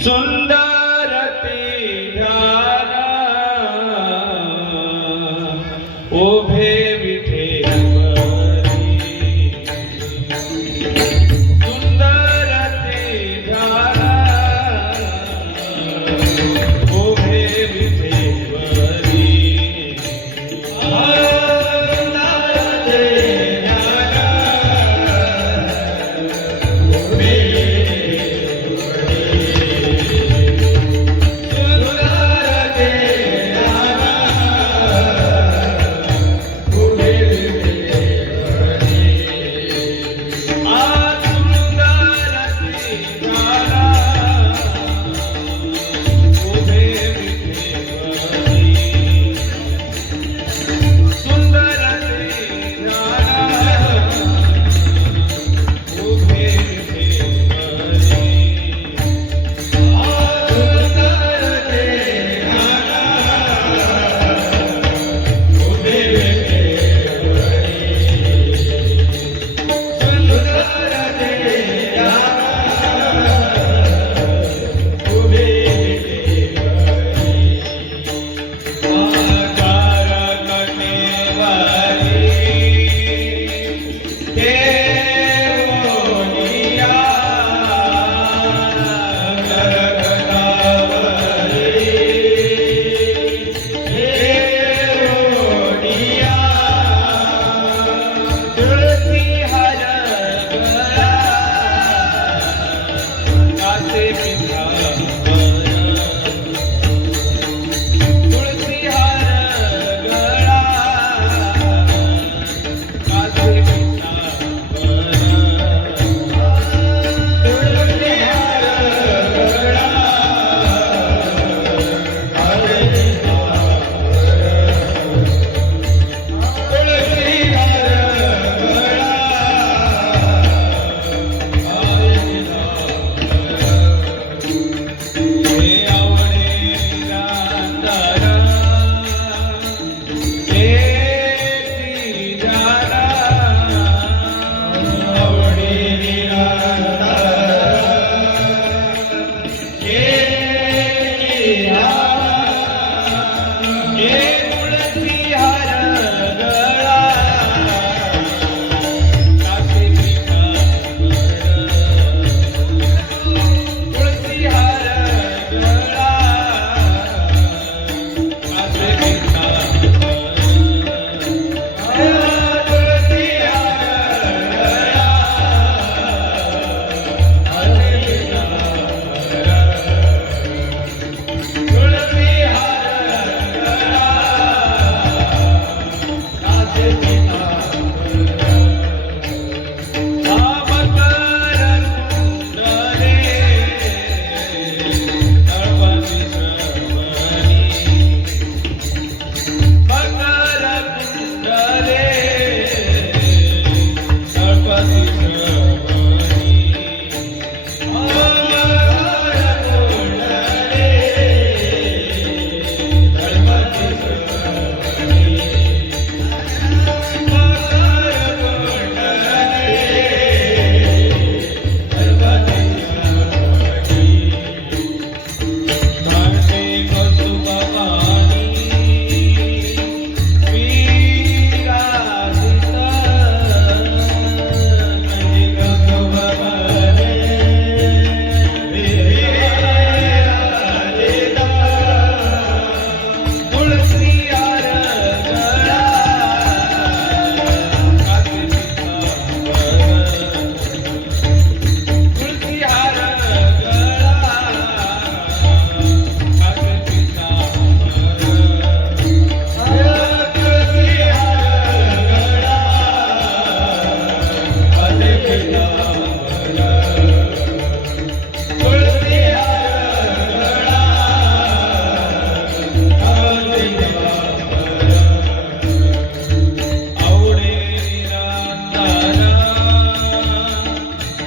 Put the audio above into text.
சுந்தர